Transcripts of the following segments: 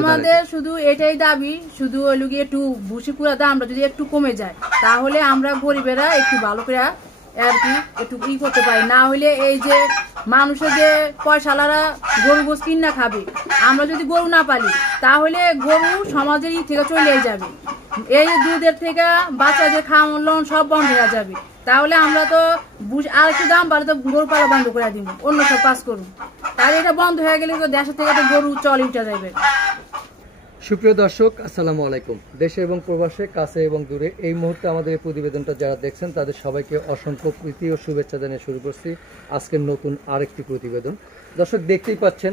আমাদের শুধু এটাই দাবি, শুধু হলো গিয়ে একটু ভুসি কুড়া দামটা যদি একটু কমে যায় তাহলে আমরা গরিবেরা একটু ভালো করে আর কি একটু ই করতে পারি। না হইলে এই যে মানুষের যে পয়সালারা গরু গোস কিনা খাবে, আমরা যদি গরু না পালি তাহলে গরু সমাজের ই থেকে চলে যাবে, এই দুধের থেকে বাচ্চাদের খাওয়ান লোন সব বন্ধ হয়ে যাবে। তাহলে আমরা তো আর একটু দাম বাড়লে তো গরু পালা বন্ধ করে দিব, অন্য সব কাজ করুন। তাহলে এটা বন্ধ হয়ে গেলে তো দেশের থেকে তো গরু চলে উঠে যাবে। সুপ্রিয় দর্শক, আসসালামু আলাইকুম। দেশে এবং প্রবাসে, কাছে এবং দূরে এই মুহূর্তে আমাদের এই প্রতিবেদনটা যারা দেখছেন তাদের সবাইকে অসংখ্য প্রীতি ও শুভেচ্ছা জানিয়ে শুরু করছি আজকের নতুন আরেকটি প্রতিবেদন। দর্শক দেখতেই পাচ্ছেন,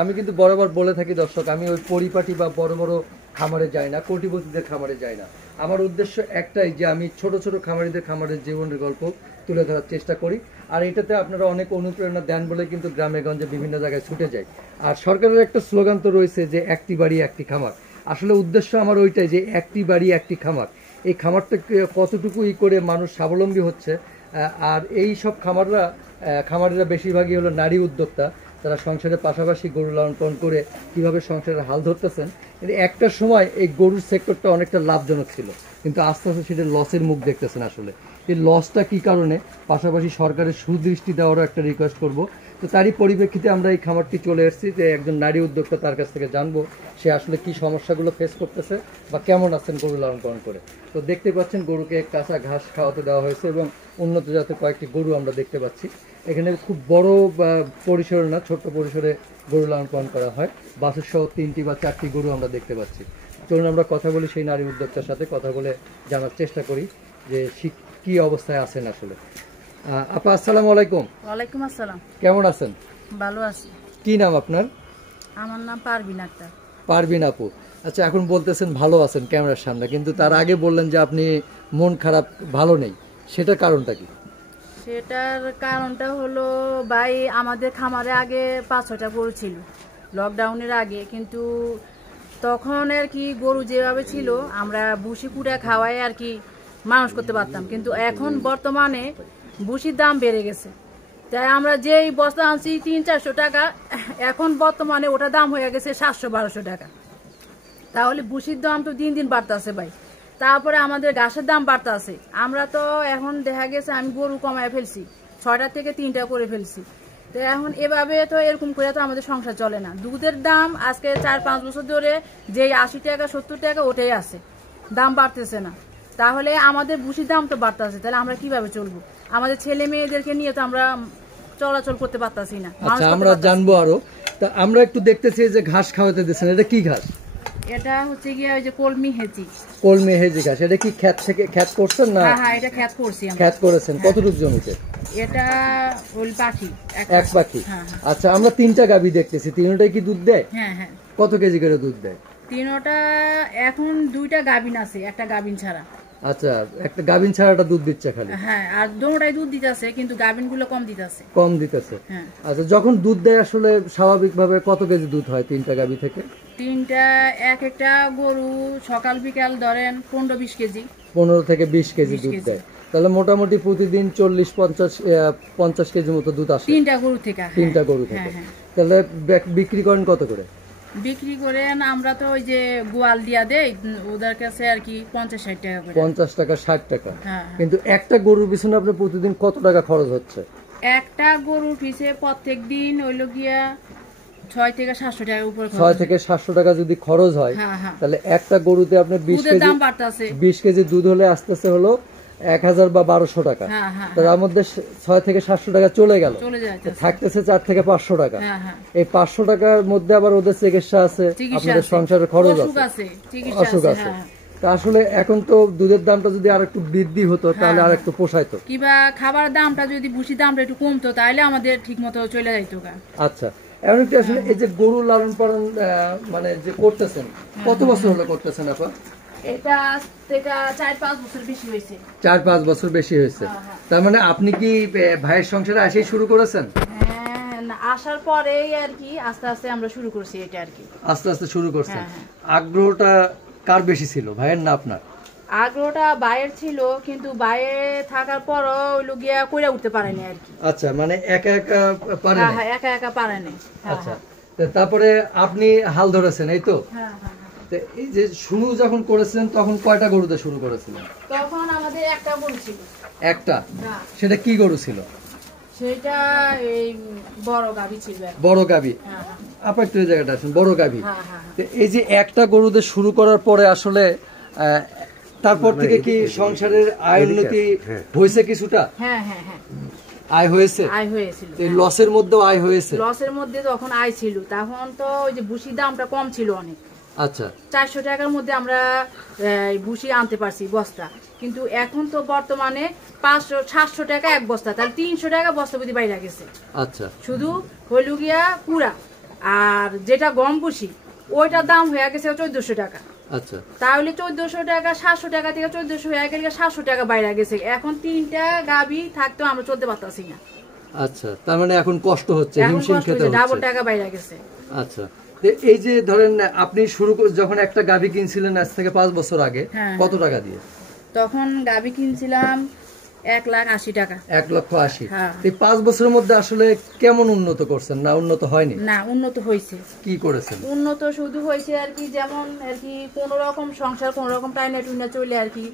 আমি কিন্তু বরাবর বলে থাকি দর্শক, আমি ওই পরিপাটি বা বড় বড় খামারে যাই না, কোটিপতিদের খামারে যাই না। আমার উদ্দেশ্য একটাই যে আমি ছোট ছোট খামারিদের খামারের জীবনের গল্প তুলে ধরার চেষ্টা করি। আর এটাতে আপনারা অনেক অনুপ্রেরণা দেন বলে কিন্তু গ্রামে গঞ্জে বিভিন্ন জায়গায় ছুটে যায়। আর সরকারের একটা স্লোগান তো রয়েছে যে একটি বাড়ি একটি খামার। আসলে উদ্দেশ্য আমার ওইটাই যে একটি বাড়ি একটি খামার। এই খামারটা কতটুকু ই করে মানুষ স্বাবলম্বী হচ্ছে। আর এই সব খামারিরা বেশিরভাগই হলো নারী উদ্যোক্তা, তারা সংসারের পাশাপাশি গরু লালন পালন করে কীভাবে সংসারের হাল ধরতেছেন। কিন্তু একটা সময় এই গরুর সেক্টরটা অনেকটা লাভজনক ছিল, কিন্তু আস্তে আস্তে সেটা লসের মুখ দেখতেছেন। আসলে এই লসটা কী কারণে, পাশাপাশি সরকারের সুদৃষ্টি দেওয়ারও একটা রিকোয়েস্ট করব। তো তারই পরিপ্রেক্ষিতে আমরা এই খামারটি চলে এসেছি, যে একজন নারী উদ্যোক্তা, তার কাছ থেকে জানবো সে আসলে কি সমস্যাগুলো ফেস করতেছে বা কেমন আছেন গরু লালন পালন করে। তো দেখতে পাচ্ছেন গরুকে কাঁচা ঘাস খাওয়াতে দেওয়া হয়েছে এবং উন্নত জাতের কয়েকটি গরু আমরা দেখতে পাচ্ছি। এখানে খুব বড় পরিসরে না, ছোট্ট পরিসরে গরু লালন পালন করা হয়। বাছুর সহ 3টি বা 4টি গরু আমরা দেখতে পাচ্ছি। চলুন আমরা কথা বলি সেই নারী উদ্যোক্তার সাথে, কথা বলে জানার চেষ্টা করি যে কি অবস্থায় আছেন আসলে। আপা আসসালামু আলাইকুম। ওয়ালাইকুম আসসালাম। কেমন আছেন? ভালো আছি। কি নাম আপনার? আমার নাম পারবিন আক্তার। পারবিন আপু। আচ্ছা, এখন বলতেছেন ভালো আছেন ক্যামেরার সামনে, কিন্তু তার আগে বললেন যে আপনি মন খারাপ, ভালো নেই, সেটার কারণটা কি? সেটার কারণটা হলো ভাই, আমাদের খামারে আগে 5-6টা গরু ছিল লকডাউনের আগে, কিন্তু তখন আর কি গরু যেভাবে ছিল আমরা ভুসি কুড়া খাওয়াই আর কি মানুষ করতে পারতাম। কিন্তু এখন বর্তমানে ভুসির দাম বেড়ে গেছে, তাই আমরা যেই বস্তা আনছি 300-400 টাকা, এখন বর্তমানে ওটা দাম হয়ে গেছে 700-1200 টাকা। তাহলে ভুসির দাম তো দিন দিন বাড়তেছে ভাই। তারপরে আমাদের ঘাসের দাম বাড়তেছে। আমরা তো এখন দেখা গেছে আমি গরু কমায় ফেলছি, 6টা থেকে 3টা করে ফেলছি। তো এখন এভাবে তো এরকম করে তো আমাদের সংসার চলে না। দুধের দাম আজকে 4-5 বছর ধরে যেই 80 টাকা 70 টাকা ওটাই আছে, দাম বাড়তেছে না। তাহলে আমাদের ভুসির দাম তো বাড়তেছে, তাহলে আমরা কিভাবে চলবো? আমাদের ছেলে মেয়েদেরকে নিয়ে তো আমরা চলাচল করতে পারতাছি না। আচ্ছা, আমরা জানবো আরো। তা আমরা একটু দেখতেছি যে ঘাস খাওয়াতে দিচ্ছেন, এটা কি ঘাস? এটা হচ্ছে গিয়ে ওই যে কলমি হেজি। কলমি হেজি ঘাস। এটা কি ক্ষেত থেকে ক্ষেত করছেন না? হ্যাঁ, এটা ক্ষেত করছি আমরা। ক্ষেত করেছেন কতটুকু জমিতে? এটা ওই পাখি, এক পাখি। আচ্ছা, আমরা 3টা গাভী দেখতেছি, 3টাই কি দুধ দেয়? হ্যাঁ হ্যাঁ। কত কেজি করে দুধ দেয়? 3টা এখন 2টা গাভিন আছে, একটা গাভিন ছাড়া। আচ্ছা, একটা গাভিন ছাড়াটা দুধ দিচ্ছে খালি? হ্যাঁ, আর দুটোটাই দুধ দিতেছে, কিন্তু গাভিনগুলো কম দিতেছে। কম দিতেছে। আচ্ছা, যখন দুধ দেয় আসলে স্বাভাবিকভাবে কত কেজি দুধ হয় 3টা গাভী থেকে? 3টা এক একটা গরু সকাল বিকাল ধরেন 15-20 কেজি। 15 থেকে 20 কেজি দুধ দেয়। তাহলে মোটামুটি প্রতিদিন 40-50 কেজি মতো দুধ আসে 3টা গরু থেকে। 3টা গরু থেকে। তাহলে বিক্রি করেন কত করে? বিক্রি করেন আমরা তো ওই যে গোয়াল দিয়া দেই ওদের কাছে আর কি 50-60 টাকা করে। 50 টাকা 60 টাকা। কিন্তু একটা গরুর পিছনে আপনার প্রতিদিন কত টাকা খরচ হচ্ছে? একটা গরুর পিছে প্রত্যেক দিন হইলো গিয়া 6 থেকে 700 টাকার উপর। 6 থেকে 700 টাকা যদি খরচ হয়, তাহলে একটা গরুতে আপনি 20 কেজি দুধ হলে আসতেছে হলো 1000 বা 1200 টাকা। তার মধ্যে 6 থেকে 700 টাকা চলে গেল, থাকতেছে 4 থেকে 500 টাকা। এই 500 টাকার মধ্যে আবার ওদের চিকিৎসা আছে, আপনাদের সংসারের খরচ আছে, অসুখ আছে। আসলে এখন তো দুধের দামটা যদি আর একটু বৃদ্ধি হতো তাহলে আর একটু পোষাইতো, কিবা খাবার দামটা যদি ভুসি দামটা একটু কমতো তাহলে আমাদের ঠিক মতো চলে যাইতো। আচ্ছা, এখন একটু আসলে এই যে গরু লালন পালন মানে যে করতেছেন, কত বছর হলো করতেছেন আপা? এটা থেকে 4-5 বছর বেশি হয়েছে। 4-5 বছর বেশি হয়েছে। তার মানে আপনি কি ভাইয়ের সংসারে এসেই শুরু করেছেন? হ্যাঁ, আসার পরেই আর কি আস্তে আস্তে আমরা শুরু করছি এটা আর কি। আস্তে আস্তে শুরু করছেন। আগ্রহটা কার বেশি ছিল, ভাইয়ের না আপনার? আগ্রহটা ভাইয়ের ছিল, কিন্তু বাইরে থাকার পরও ওই লোকিয়া কইরা উঠতে পারেনি আর কি। আচ্ছা, মানে একা একা পারেনি? হ্যাঁ, একা একা পারেনি। আচ্ছা, তারপরে আপনি হাল ধরেছেন, এই তো? হ্যাঁ হ্যাঁ। তো এই যে শুরু যখন করেছিলেন তখন কয়টা গরুতে শুরু করেছিলেন? তখন আমাদের একটা গরু ছিল। একটা? সেটা কি গরু ছিল? সেটা এই বড় গাভী ছিল। বড় গাভী? হ্যাঁ। আপাতত এই জায়গাটা আছেন বড় গাভী। হ্যাঁ। তো এই যে একটা গরুতে শুরু করার পরে আসলে তারপর থেকে কি সংসারের আয় উন্নতি হয়েছে কিছুটা? হ্যাঁ হ্যাঁ হ্যাঁ। আয় হয়েছে? আয় হয়েছিল। এই লসের মধ্যেও আয় হয়েছে? লসের মধ্যে তখন আয় ছিল, তখন তো ওই যে ভুসির দামটা কম ছিল অনেক। আচ্ছা। 400 টাকার মধ্যে আমরা ভুসি আনতে পারছি বস্তা, কিন্তু এখন তো বর্তমানে 500-700 টাকা এক বস্তা, তাহলে 300 টাকা বস্তা প্রতি বাইরে গেছে। আচ্ছা। শুধু হইল গিয়া পুরা, আর যেটা গম ভুসি ওইটার দাম হয়ে গেছে 1400 টাকা। আচ্ছা। তাহলে 1400 টাকা 700 টাকা থেকে 1400 হয়ে গেলে 700 টাকা বাইরে গেছে। এখন 3টা গাভী থাকতেও আমরা চলতে পারতাছি না। আচ্ছা, তার মানে এখন কষ্ট হচ্ছে, হিমশিম খেতে হচ্ছে, ডাবল টাকা বাইরে গেছে। আচ্ছা। এই যে ধরেন আপনি শুরু যখন একটা গাভী কিনছিলেন আজ থেকে 5 বছর আগে, কত টাকা দিয়ে? তখন গাভী কিনছিলাম 1,80,000 টাকা। 1,80,000। এই 5 বছরের মধ্যে আসলে কেমন উন্নত করছেন? না উন্নত হয়নি? না, উন্নত হয়েছে। কি করেছেন? উন্নত শুধু হয়েছে আর কি, যেমন আর কি কোন রকম সংসার কোন রকম টাইনে টুইনা চলে আর কি,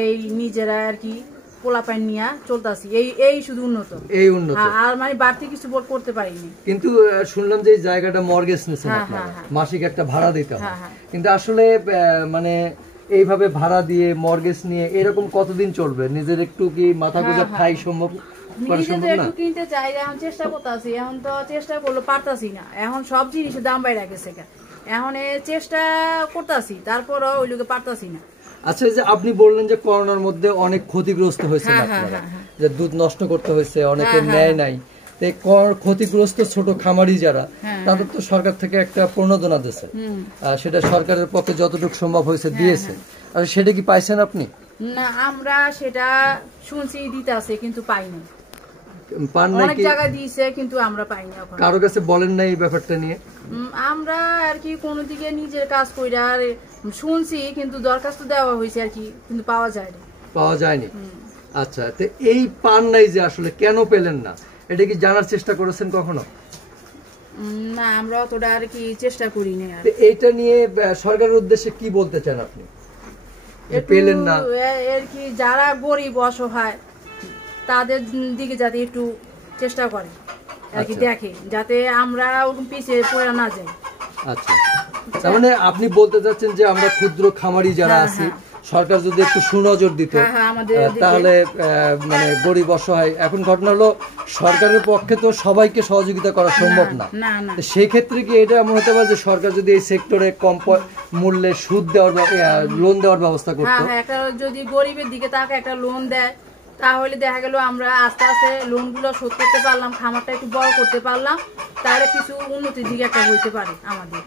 এই নিজেরা আর কি পোলাপাইন নিয়ে চলতেছি, এই শুধু উন্নত। এই উন্নত, আর মানে বাড়তি কিছু করতে পারিনি। কিন্তু শুনলাম যে এই জায়গাটা মর্গেজ নিছেন আপনারা, মাসিক একটা ভাড়া দিতে হয়, কিন্তু আসলে মানে এইভাবে ভাড়া দিয়ে মর্গেজ নিয়ে এরকম কতদিন চলবে? নিজের একটু কি মাথা গোঁজা খাই সম্ভব? একটু কিনতে চাই, এখন চেষ্টা করতেছি, এখন তো চেষ্টা করলে পারতাছি না, এখন সব জিনিসের দাম বাইরে গেছে, এখন চেষ্টা করতেছি, তারপরও ওই লোকে পারতাছি না। আচ্ছা, যে আপনি বললেন যে করোনার মধ্যে অনেক ক্ষতিগ্রস্ত হয়েছে আপনারা, যে দুধ নষ্ট করতে হয়েছে, অনেকে নেয় নাই, ক্ষতিগ্রস্ত ছোট খামারি যারা, তাদের তো সরকার থেকে একটা প্রণোদনা দিয়েছে, সেটা সরকারের পক্ষে যতটুকু সম্ভব হয়েছে দিয়েছে, আর সেটা কি পাইছেন আপনি? না, আমরা সেটা শুনছি দিতে আছে, কিন্তু পাইনি। পান নাই? অনেক জায়গা দিয়েছে, কিন্তু আমরা পাইনি। এখন কারো কাছে বলেন না এই ব্যাপারটা নিয়ে? আমরা আর কি কোন দিকে নিজের কাজ কইরা আর শুনছি, কিন্তু দরখাস্ত দেওয়া হয়েছে আর কি, কিন্তু পাওয়া যায়নি। আচ্ছা, তো এই পান নাই যে আসলে কেন পেলেন না, এটা কি জানার চেষ্টা করেছেন কখনো? না, আমরা অতটা আর কি চেষ্টা করিনি। আর এইটা নিয়ে সরকারের উদ্দেশ্যে কি বলতে চান আপনি? পেলেন না আর কি, যারা গরিব অসহায় তাদের দিকে যাতে একটু চেষ্টা করে আর কি, দেখে যাতে আমরা ওরকম পিছিয়ে পড়ে না যাই। আচ্ছা, তার মানে আপনি বলতে চাচ্ছেন যে আমরা ক্ষুদ্র খামারি যারা আছি, সরকার যদি একটু সুনজর দিত তাহলে মানে গরিব অসহায়, এখন ঘটনা হলো সরকারের পক্ষে তো সবাইকে সহযোগিতা করা সম্ভব না, সেই ক্ষেত্রে কি এটা এমন হতে পারে যে সরকার যদি এই সেক্টরে কম মূল্যে সুদ দেওয়ার লোন দেওয়ার ব্যবস্থা করতো? একটা যদি গরিবের দিকে তাকে একটা লোন দেয়, তাহলে দেখা গেল আমরা আস্তে আস্তে লোনগুলো শোধ করতে পারলাম, খামারটা একটু বড় করতে পারলাম, তাহলে কিছু উন্নতির দিকে একটা হইতে পারে আমাদের।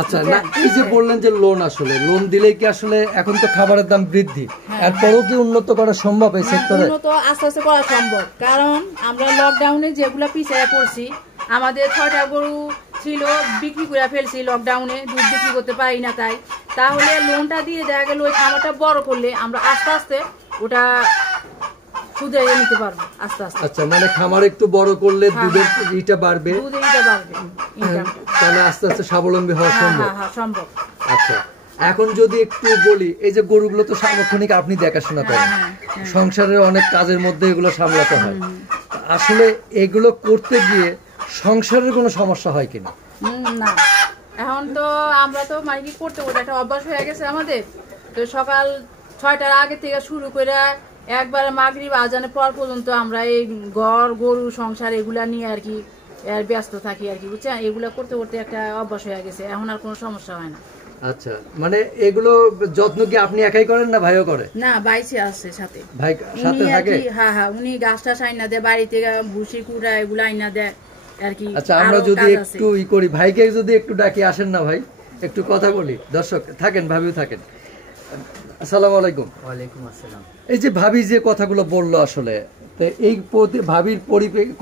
আচ্ছা, না এই যে বললেন যে লোন, আসলে লোন দিলেই কি আসলে, এখন তো খাবারের দাম বৃদ্ধি, এরপরও কি উন্নত করা সম্ভব এই সেক্টরে? উন্নত আস্তে আস্তে করা সম্ভব, কারণ আমরা লকডাউনে যেগুলা পিছিয়ে পড়ছি, আমাদের 6টা গরু ছিল, বিক্রি করে ফেলছি লকডাউনে, দুধ বিক্রি করতে পারি না, তাহলে লোনটা দিয়ে দেখা গেল ওই খামারটা বড় করলে আমরা আস্তে আস্তে ওটা সুদে নিতে পারবো আস্তে আস্তে। আচ্ছা, মানে খামার একটু বড় করলে দুধের ইটা বাড়বে, তাহলে আস্তে আস্তে স্বাবলম্বী হওয়া সম্ভব। আচ্ছা, এখন যদি একটু বলি, এই যে গরুগুলো তো সার্বক্ষণিক আপনি দেখাশোনা করেন, সংসারের অনেক কাজের মধ্যে এগুলো সামলাতে হয়, আসলে এগুলো করতে গিয়ে সংসারের কোনো সমস্যা হয় কিনা? না, এখন তো আমরা তো মানে কি করতে করতে একটা অভ্যাস হয়ে গেছে আমাদের, তো সকাল 6টার আগে থেকে শুরু করে একবারে মাগরিব আজানের পর পর্যন্ত আমরা এই গরু সংসার এগুলা নিয়ে আর কি ব্যস্ত থাকি আর কি, বুঝছেন? এগুলা করতে করতে একটা অভ্যাস হয়ে গেছে, এখন আর কোনো সমস্যা হয় না। আচ্ছা, মানে এগুলো যত্ন কি আপনি একাই করেন না ভাইও করে? না, বাইছে আছে সাথে, ভাই সাথে থাকে। হ্যাঁ, উনি গাছটা আইনা দেয়, বাড়ি থেকে ভুসি কুড়া এগুলো আইনা দেয় আর কি। আচ্ছা, আমরা যদি একটু করি, ভাইকে যদি একটু ডাকি, আসেন না ভাই, একটু কথা বলি। দর্শক থাকেন, ভাবিও থাকেন। আসসালামু আলাইকুম। ওয়ালাইকুম আসসালাম। এই যে ভাবি যে কথাগুলো বললো, আসলে তো এই ভাবির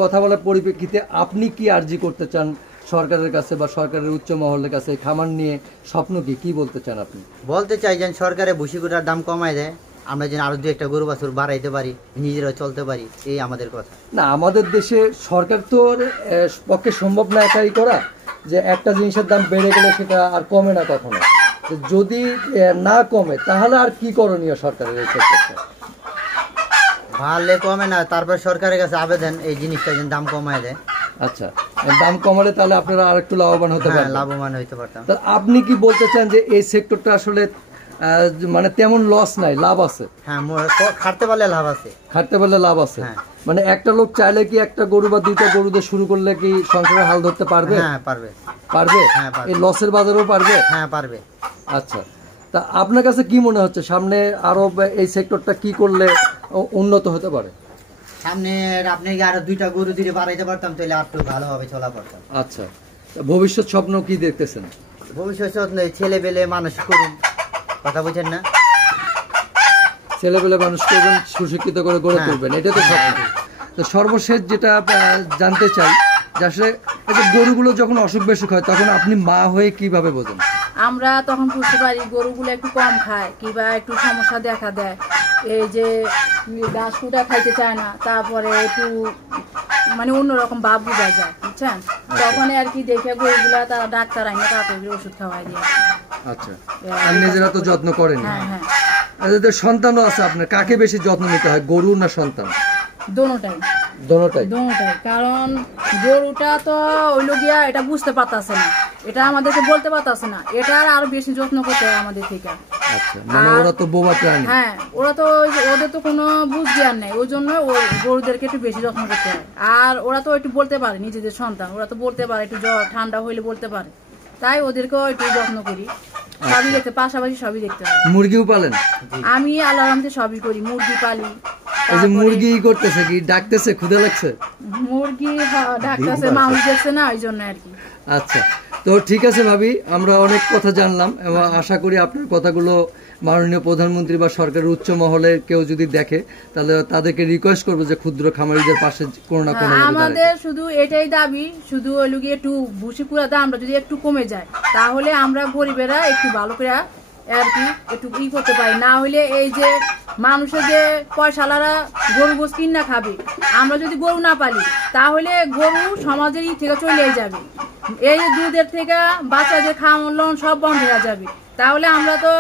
কথা বলার পরিপ্রেক্ষিতে আপনি কি আর্জি করতে চান সরকারের কাছে বা সরকারের উচ্চ মহলের কাছে? খামার নিয়ে স্বপ্ন কি বলতে চান আপনি? বলতে চাই যেন সরকারে ভুসি গুঁড়ার দাম কমায় দেয়, আমরা যেন আরো 2-1টা গরু বাছুর বাড়াইতে পারি, নিজেরা চলতে পারি, এই আমাদের কথা। না, আমাদের দেশে সরকার তো পক্ষে সম্ভব না একাই করা, যে একটা জিনিসের দাম বেড়ে গেলে সেটা আর কমে না কখনো, তো যদি না কমে তাহলে আর কি করণীয় সরকারের এই ক্ষেত্রে? ভালো কমে না, তারপর সরকারের কাছে আবেদন এই জিনিসটা যেন দাম কমায় দেয়। আচ্ছা, দাম কমালে তাহলে আপনারা আরেকটু লাভবান হতে হ্যাঁ, পারবেন। লাভবান হইতে পারতাম। তা আপনি কি বলতে চান যে এই সেক্টরটা আসলে মানে তেমন লস নাই, লাভ আছে? হ্যাঁ, খাটতে পারলে লাভ আছে। খাটতে পারলে লাভ আছে। হ্যাঁ। মানে একটা লোক চাইলে কি একটা গরু বা দুইটা গরু দিয়ে শুরু করলে কি সংসারের হাল ধরতে পারবে? হ্যাঁ, পারবে। পারবে? হ্যাঁ, পারবে। এই লসের বাজারেও পারবে? হ্যাঁ, পারবে। আচ্ছা, তা আপনার কাছে কি মনে হচ্ছে সামনে আরো এই সেক্টরটা কি করলে উন্নত হতে পারে? সামনে আপনি আরো 2টা গরু দিয়ে বাড়াইতে পারতাম, তাহলে আর একটু ভালোভাবে চলা পারতাম। আচ্ছা, তা ভবিষ্যৎ স্বপ্ন কি দেখতেছেন? ভবিষ্যৎ ছেলে পেলে মানুষ করুন, কথা বুঝেন না? ছেলেপেলে মানুষ করবেন, সুশিক্ষিত করে গড়ে তুলবেন, এটা তো স্বপ্ন। তো সর্বশেষ যেটা জানতে চাই যে আসলে এই যে গরুগুলো যখন অসুখ বিসুখ হয় তখন আপনি মা হয়ে কিভাবে বোঝেন? আমরা তখন বুঝতে পারি গরুগুলো একটু কম খায় কিংবা একটু সমস্যা দেখা দেয়, এই যে ঘাস কুটা খাইতে চায় না, তারপরে একটু মানে অন্যরকম ভাব বোঝা যায়, বুঝছেন? তখন আর কি দেখে গরুগুলা তারা ডাক্তার আইনে তাড়াতাড়ি ওষুধ খাওয়াই দিয়ে। আচ্ছা, আর নিজেরা তো যত্ন করেন? হ্যাঁ হ্যাঁ। সন্তানও আছে আপনার, কাকে বেশি যত্ন নিতে হয়, গরু না সন্তান? দোনোটাই। দোনোটাই? দোনোটাই, কারণ গরুটা তো ওই গিয়া এটা বুঝতে পারতাছে না, এটা আমাদেরকে বলতে পারতাছে না, এটার আরো বেশি যত্ন করতে হয় আমাদের থেকে। আচ্ছা, মানে ওরা তো বোবা প্রাণী। হ্যাঁ, ওরা তো ওদের তো কোনো বুঝ জ্ঞান নেই, ওই জন্য গরুদেরকে একটু বেশি যত্ন করতে হয়। আর ওরা তো একটু বলতে পারে, নিজেদের সন্তান, ওরা তো বলতে পারে, একটু জ্বর ঠান্ডা হইলে বলতে পারে, তাই ওদেরকেও একটু যত্ন করি। সবই দেখতে, পাশাপাশি সবই দেখতে হয়। মুরগিও পালেন? আমি আল্লাহর রহমতে সবই করি, মুরগি পালি। এই যে মুরগি করতেছে কি, ডাকতেছে, ক্ষুধা লাগছে? মুরগি ডাকতেছে, মানুষ দেখছে না, ওই জন্য আর কি। আচ্ছা, তো ঠিক আছে ভাবি, আমরা অনেক কথা জানলাম এবং আশা করি আপনার কথাগুলো মাননীয় প্রধানমন্ত্রী বা সরকারের উচ্চ মহলের কেউ যদি দেখে তাহলে তাদেরকে রিকোয়েস্ট করবো যে ক্ষুদ্র খামারিদের পাশে কোনো না কোনো আমাদের শুধু এটাই দাবি, শুধু ওই লুকি একটু ভুসি কুড়া দামটা যদি একটু কমে যায় তাহলে আমরা গরিবেরা একটু ভালো করে আর কি একটু ই করতে পারি। না হইলে এই যে মানুষের যে পয়সালারা গরু গোস কিনা খাবে, আমরা যদি গরু না পালি তাহলে গরু সমাজের ই থেকে চলে যাবে, এই দুধের থেকে বাচ্চাদের খাওয়ান সব বন্ধ হয়ে যাবে। তাহলে আমরা তো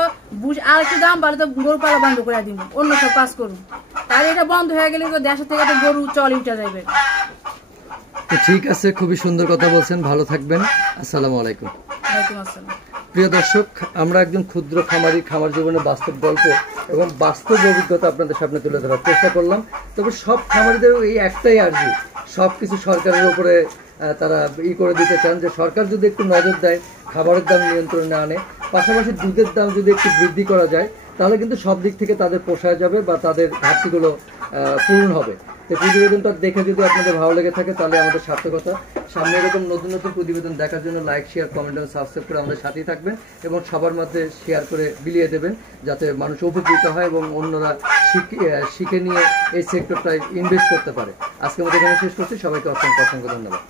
আর একটু দাম বাড়লে তো গরু পালা বন্ধ করে দিব, অন্য সব কাজ করুন। তাহলে এটা বন্ধ হয়ে গেলে দেশের থেকে তো গরু চলে উঠে যাবে। তো ঠিক আছে, খুবই সুন্দর কথা বলছেন, ভালো থাকবেন, আসসালামু আলাইকুম। ওয়ালাইকুম আসসালাম। প্রিয় দর্শক, আমরা একজন ক্ষুদ্র খামারি, খামার জীবনের বাস্তব গল্প এবং বাস্তব অভিজ্ঞতা আপনাদের সামনে তুলে ধরার চেষ্টা করলাম। তবে সব খামারিদের এই একটাই আর্জি, সব কিছু সরকারের উপরে তারা করে দিতে চান যে সরকার যদি একটু নজর দেয়, খাবারের দাম নিয়ন্ত্রণে আনে, পাশাপাশি দুধের দাম যদি একটু বৃদ্ধি করা যায় তাহলে কিন্তু সব দিক থেকে তাদের পোষায় যাবে বা তাদের ঘাটতিগুলো পূরণ হবে। তো প্রতিবেদনটা দেখে যদি আপনাদের ভালো লেগে থাকে তাহলে আমাদের সার্থকতা। সামনে এরকম নতুন নতুন প্রতিবেদন দেখার জন্য লাইক, শেয়ার, কমেন্ট এবং সাবস্ক্রাইব করে আমাদের সাথেই থাকবেন এবং সবার মধ্যে শেয়ার করে বিলিয়ে দেবেন যাতে মানুষ উপকৃত হয় এবং অন্যরা শিখে নিয়ে এই সেক্টরটায় ইনভেস্ট করতে পারে। আজকে আমাদের এখানে শেষ করছি, সবাইকে অসংখ্য অসংখ্য ধন্যবাদ।